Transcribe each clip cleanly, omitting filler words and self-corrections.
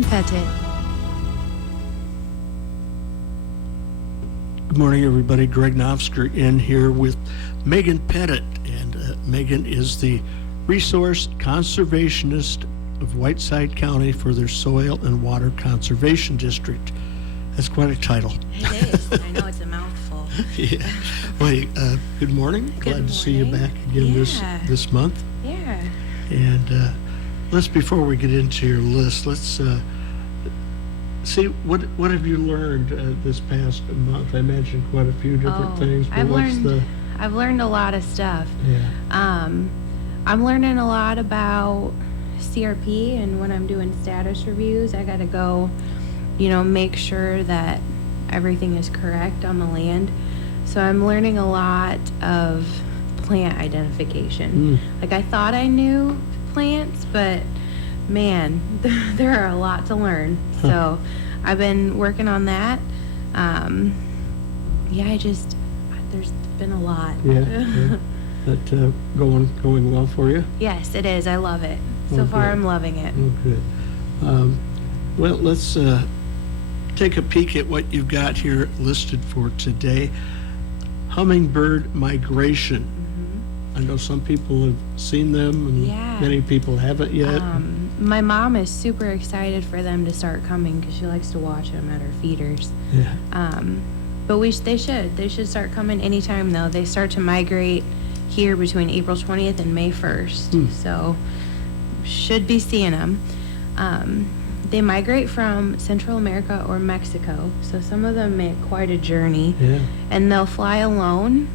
Pettit. Good morning, everybody. Greg Naftzger in here with Meghan Pettit. And Meghan is the resource conservationist of Whiteside County for their Soil and Water Conservation District. That's quite a title. It is. I know it's a mouthful. Yeah. Well, good morning. Glad to see you back again this month. Yeah. And before we get into your list, let's see what have you learned this past month. I mentioned quite a few different things, but I've learned a lot of stuff. Yeah. I'm learning a lot about CRP, and when I'm doing status reviews, I got to go, make sure that everything is correct on the land. So I'm learning a lot of plant identification. Like, I thought I knew plants, but man, there are a lot to learn. So I've been working on that. There's been a lot. Yeah. That going well for you? Yes, it is. I love it. So far, I'm loving it. Oh, good. Well, let's take a peek at what you've got here listed for today. Hummingbird Migration. I know some people have seen them, and many people haven't yet. My mom is super excited for them to start coming because she likes to watch them at her feeders. Yeah. But they should start coming anytime, though. They start to migrate here between April 20th and May 1st. So should be seeing them. They migrate from Central America or Mexico. So some of them make quite a journey. Yeah. And they'll fly alone.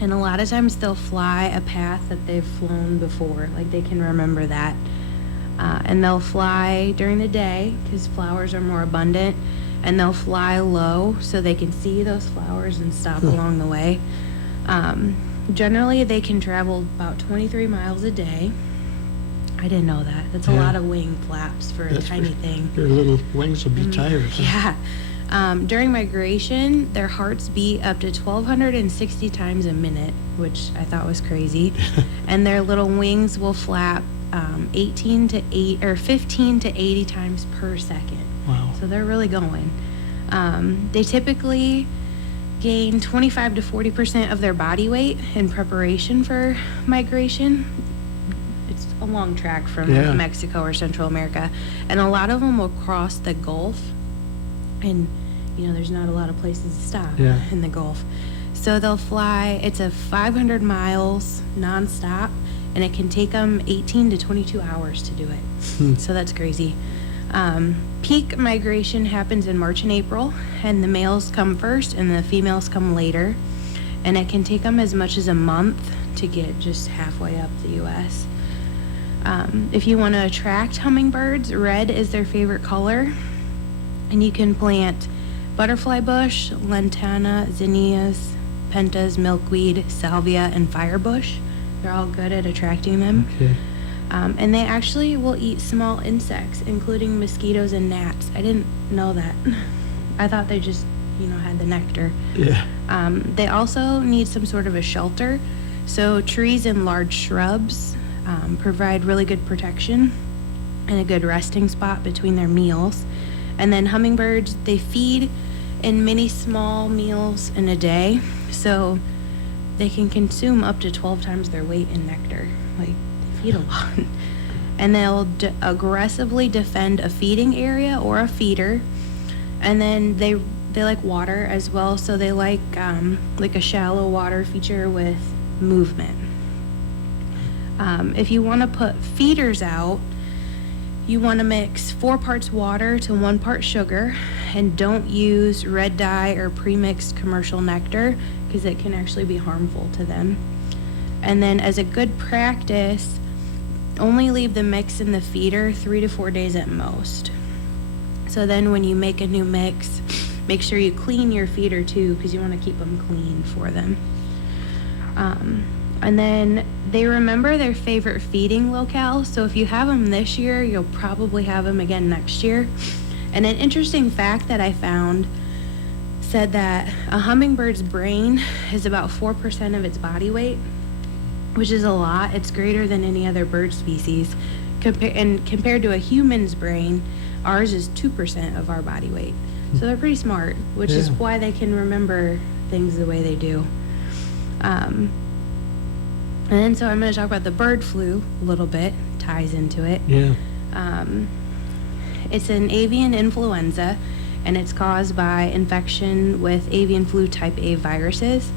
And a lot of times they'll fly a path that they've flown before, like they can remember that. And they'll fly during the day because flowers are more abundant, and they'll fly low so they can see those flowers and stop along the way. Generally, they can travel about 23 miles a day. I didn't know that. That's a lot of wing flaps for a tiny thing. Their little wings will be tired. Yeah. During migration, their hearts beat up to 1,260 times a minute, which I thought was crazy. And their little wings will flap 15 to 80 times per second. Wow. So they're really going. They typically gain 25 to 40% of their body weight in preparation for migration. It's a long track from Mexico or Central America. And a lot of them will cross the Gulf. And, there's not a lot of places to stop in the Gulf. So they'll fly, it's a 500 miles nonstop, and it can take them 18 to 22 hours to do it. So that's crazy. Peak migration happens in March and April, and the males come first and the females come later. And it can take them as much as a month to get just halfway up the U.S. If you want to attract hummingbirds, red is their favorite color. And you can plant butterfly bush, lantana, zinnias, pentas, milkweed, salvia, and firebush. They're all good at attracting them. Okay. And they actually will eat small insects, including mosquitoes and gnats. I didn't know that. I thought they just, had the nectar. Yeah. They also need some sort of a shelter. So trees and large shrubs provide really good protection and a good resting spot between their meals. And then hummingbirds, they feed in many small meals in a day, so they can consume up to 12 times their weight in nectar. Like, they feed a lot. And they'll aggressively defend a feeding area or a feeder. And then they like water as well, so they like a shallow water feature with movement. If you want to put feeders out, you want to mix 4 parts water to 1 part sugar, and don't use red dye or premixed commercial nectar because it can actually be harmful to them. And then as a good practice, only leave the mix in the feeder 3 to 4 days at most. So then when you make a new mix, make sure you clean your feeder too because you want to keep them clean for them. And then they remember their favorite feeding locale. So if you have them this year, you'll probably have them again next year. And an interesting fact that I found said that a hummingbird's brain is about 4% of its body weight, which is a lot. It's greater than any other bird species. Compared to a human's brain, Ours is 2% of our body weight. So they're pretty smart, which is Yeah. why they can remember things the way they do. And then so I'm going to talk about the bird flu a little bit, ties into it. Yeah. It's an avian influenza, and it's caused by infection with avian flu type A viruses.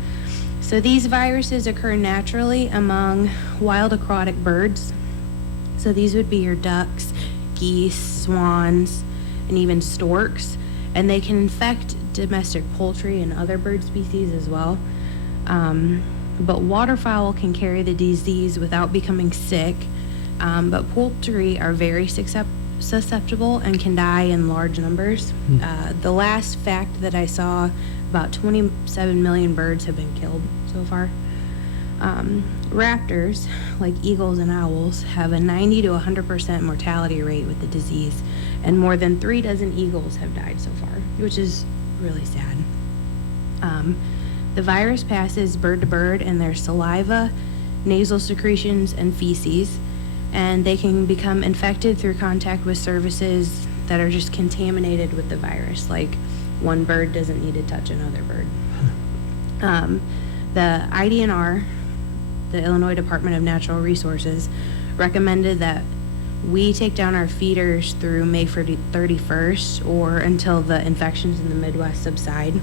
So these viruses occur naturally among wild aquatic birds. So these would be your ducks, geese, swans, and even storks. And they can infect domestic poultry and other bird species as well. But waterfowl can carry the disease without becoming sick. But poultry are very susceptible and can die in large numbers. The last fact that I saw, about 27 million birds have been killed so far. Raptors, like eagles and owls, have a 90 to 100% mortality rate with the disease, and more than 3 dozen eagles have died so far, which is really sad. The virus passes bird to bird in their saliva, nasal secretions, and feces, and they can become infected through contact with surfaces that are just contaminated with the virus, like one bird doesn't need to touch another bird. The IDNR, the Illinois Department of Natural Resources, recommended that we take down our feeders through May 31st or until the infections in the Midwest subside.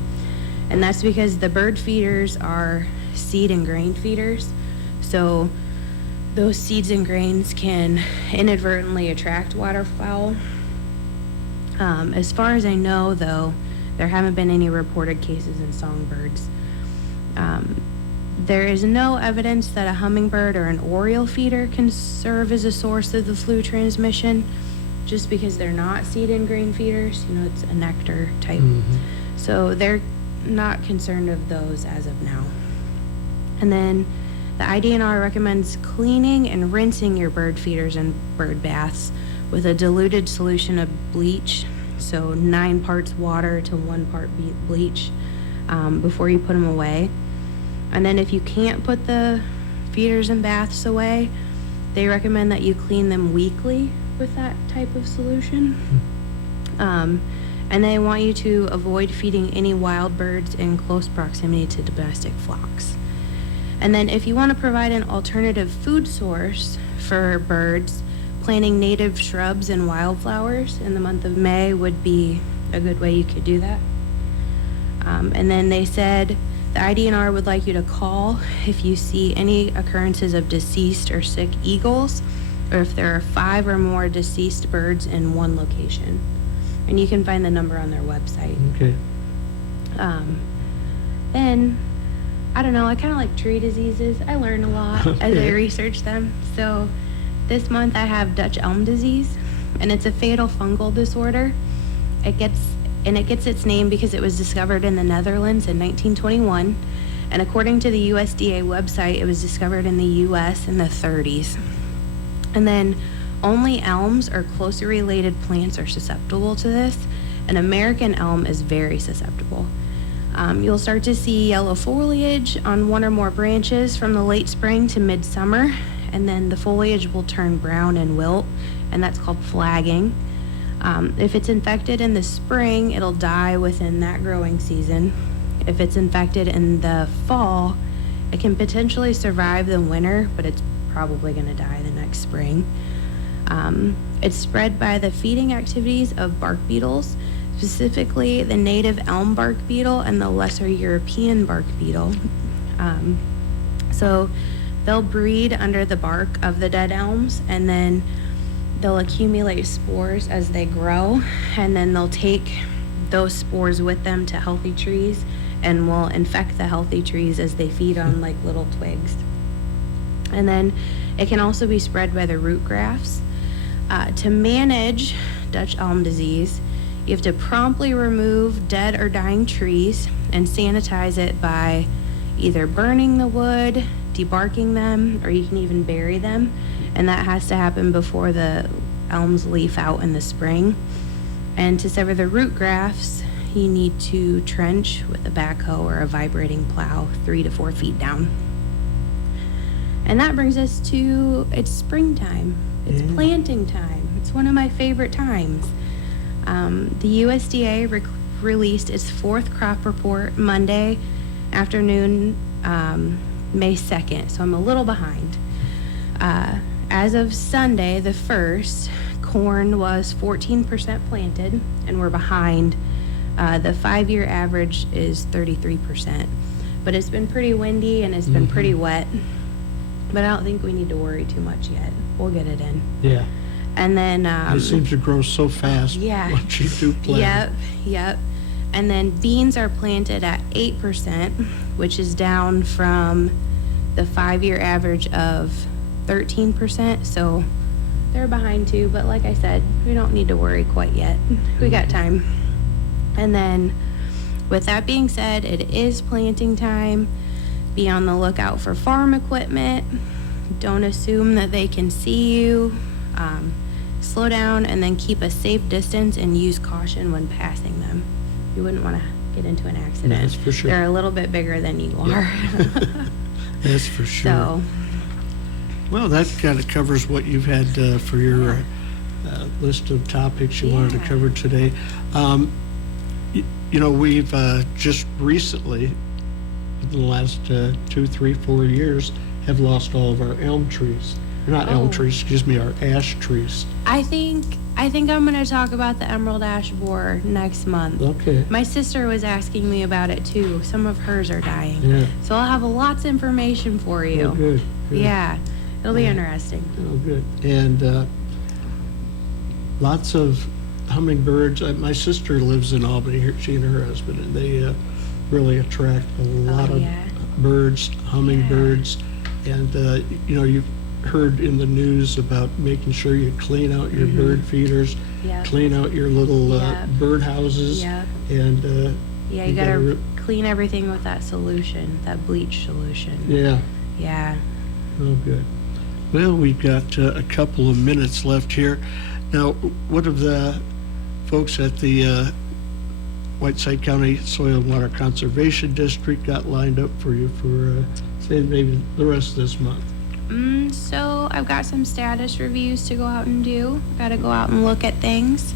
And that's because the bird feeders are seed and grain feeders. So those seeds and grains can inadvertently attract waterfowl. As far as I know, though, there haven't been any reported cases in songbirds. There is no evidence that a hummingbird or an oriole feeder can serve as a source of the flu transmission, just because they're not seed and grain feeders. You know, it's a nectar type. So they're not concerned of those as of now. And then the IDNR recommends cleaning and rinsing your bird feeders and bird baths with a diluted solution of bleach, so 9 parts water to 1 part bleach, before you put them away. And then if you can't put the feeders and baths away, they recommend that you clean them weekly with that type of solution. And they want you to avoid feeding any wild birds in close proximity to domestic flocks. And then if you want to provide an alternative food source for birds, planting native shrubs and wildflowers in the month of May would be a good way you could do that. And then they said the IDNR would like you to call if you see any occurrences of deceased or sick eagles, or if there are 5 or more deceased birds in one location. And you can find the number on their website. Okay. Then, I don't know, I kind of like tree diseases. I learn a lot as I Okay. research them. So this month I have Dutch elm disease, and it's a fatal fungal disorder. It gets its name because it was discovered in the Netherlands in 1921, and according to the USDA website, it was discovered in the US in the 30s. And then only elms or closely related plants are susceptible to this, and American elm is very susceptible. You'll start to see yellow foliage on 1 or more branches from the late spring to midsummer, and then the foliage will turn brown and wilt, and that's called flagging. If it's infected in the spring, it'll die within that growing season. If it's infected in the fall, it can potentially survive the winter, but it's probably going to die the next spring. It's spread by the feeding activities of bark beetles, specifically the native elm bark beetle and the lesser European bark beetle. So they'll breed under the bark of the dead elms, and then they'll accumulate spores as they grow, and then they'll take those spores with them to healthy trees and will infect the healthy trees as they feed on like little twigs. And then it can also be spread by the root grafts. To manage Dutch elm disease, you have to promptly remove dead or dying trees and sanitize it by either burning the wood, debarking them, or you can even bury them. And that has to happen before the elms leaf out in the spring. And to sever the root grafts, you need to trench with a backhoe or a vibrating plow 3 to 4 feet down. And that brings us to, it's springtime. It's planting time. It's one of my favorite times. The USDA released its fourth crop report Monday afternoon, May 2nd, so I'm a little behind. As of Sunday, the 1st, corn was 14% planted, and we're behind. The 5-year average is 33%. But it's been pretty windy and it's been pretty wet. But I don't think we need to worry too much yet. We'll get it in. Yeah. And then It seems to grow so fast. Yeah. Once you do plant. Yep. And then beans are planted at 8%, which is down from the 5-year average of 13%. So they're behind too, but like I said, we don't need to worry quite yet. We got time. And then with that being said, it is planting time. Be on the lookout for farm equipment. Don't assume that they can see you. Slow down and then keep a safe distance and use caution when passing them. You wouldn't want to get into an accident. That's for sure. They're a little bit bigger than you are. That's for sure. So, Well, that kind of covers what you've had for your list of topics you wanted to cover today. We've just recently, in the last 2, 3, 4 years, have lost all of our elm trees. Not elm trees, excuse me, our ash trees. I think I'm going to talk about the emerald ash borer next month. Okay. My sister was asking me about it too. Some of hers are dying. Yeah. So I'll have lots of information for you. Oh, good. Yeah. It'll be interesting. Oh, good. And lots of hummingbirds. My sister lives in Albany, she and her husband, and they really attract a lot of birds, hummingbirds. And, you've heard in the news about making sure you clean out your bird feeders, clean out your little bird houses. And you got to clean everything with that solution, that bleach solution. Yeah. Oh, good. Well, we've got a couple of minutes left here. Now, what have the folks at the Whiteside County Soil and Water Conservation District got lined up for you for, say, maybe the rest of this month? So I've got some status reviews to go out and do. Got to go out and look at things.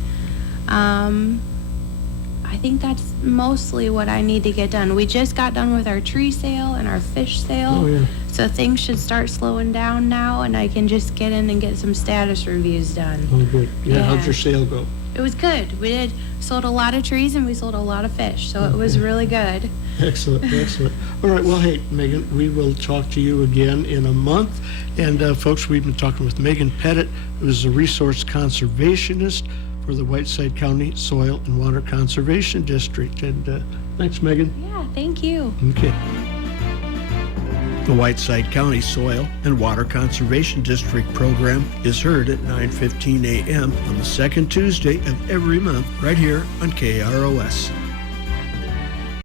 I think that's mostly what I need to get done. We just got done with our tree sale and our fish sale. Oh, yeah. So things should start slowing down now, and I can just get in and get some status reviews done. Oh, good. Yeah, how'd your sale go? It was good. We sold a lot of trees and we sold a lot of fish, so it was really good. Excellent. All right, well, hey, Meghan, we will talk to you again in a month. And folks, we've been talking with Meghan Pettit, who is a resource conservationist for the Whiteside County Soil and Water Conservation District. And thanks, Meghan. Yeah, thank you. Okay. The Whiteside County Soil and Water Conservation District program is heard at 9:15 a.m. on the second Tuesday of every month right here on KROS.